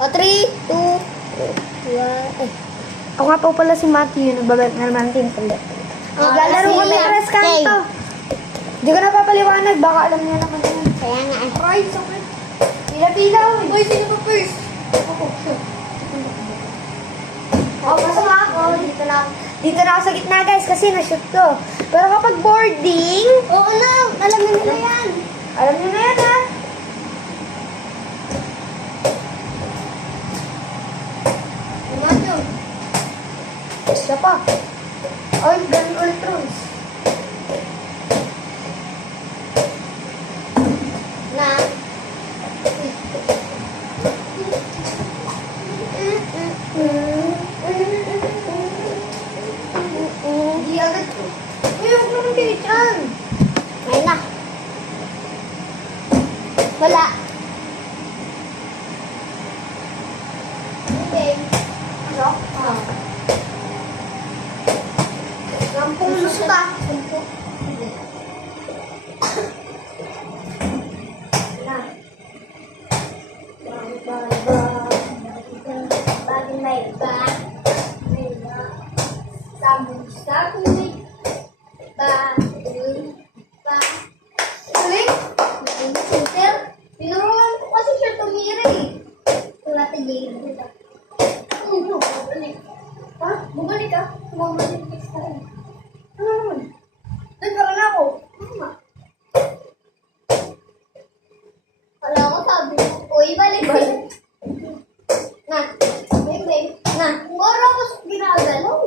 O, 3, 2, 1. Ako nga po pala si Matthew, nagbabalik na naman team ulit. Maglalaro kami ng Res Canto. Hindi ko na papaliwanag, baka alam niya naman yun. Kaya nga. Right, so pila-pila. Uy, sino pa first? Masama ako. Dito na ako sa gitna guys kasi na-shoot ko. Pero kapag boarding, Oo na, alam na nila yan. alam niyo na yan ha. Macho. Isa pa. Ay, ganun ulit rules. Na. Hindi agad ko. Uy, huwag naman kayo dyan. Ayun na. Wala. Okay. Ano? Lampong lusot ah. Tinuruan ko kasi siya tumira eh. Wala tayo. Bumalik. Ha? Bumalik ka? Bumalik next time. Ano naman? Nagkaroon na ako. Tama. Wala ko sabi mo. Uy, balik ka. Na. Bing. Na. Moro ako ginagalaw.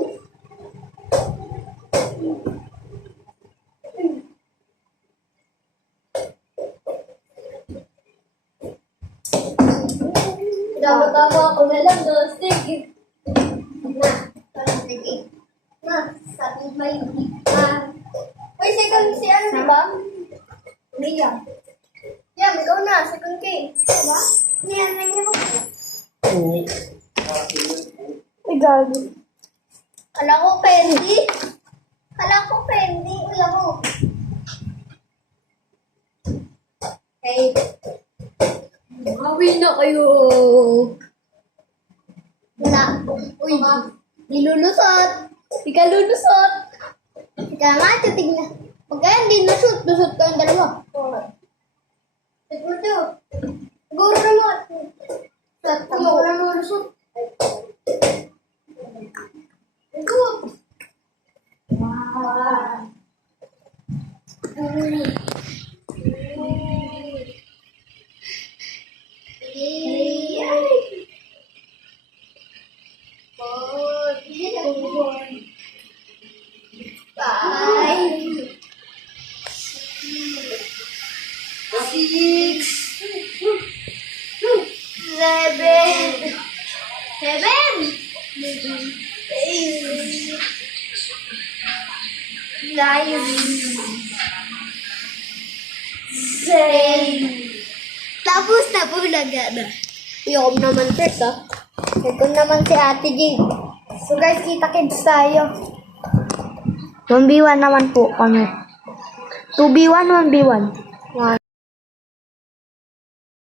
Dapat ako na lang doon. Sige. Na. Parang sige. Na. Sabi ba yung uy, second si ano, di ba? Mia. Yan, ikaw na. Second K. Diba? Yan, nangyay ko. Ay, gago. Kala ko candy. Kala ko candy. Kala ko. Okay. Hawi na kayo. Wala. Uy, nilulusot. Di ka lulusot. Ika nga, titignan. Pag kaya hindi nashoot, lusot ko yung dalawa. Siguro. Siguro naman. Siguro naman lusot. Good. Wow. Tapos na po na. Yung naman first Second naman si Ate Jade. So guys, kita kids tayo. 1v1 naman po kami. 2v1, 1v1.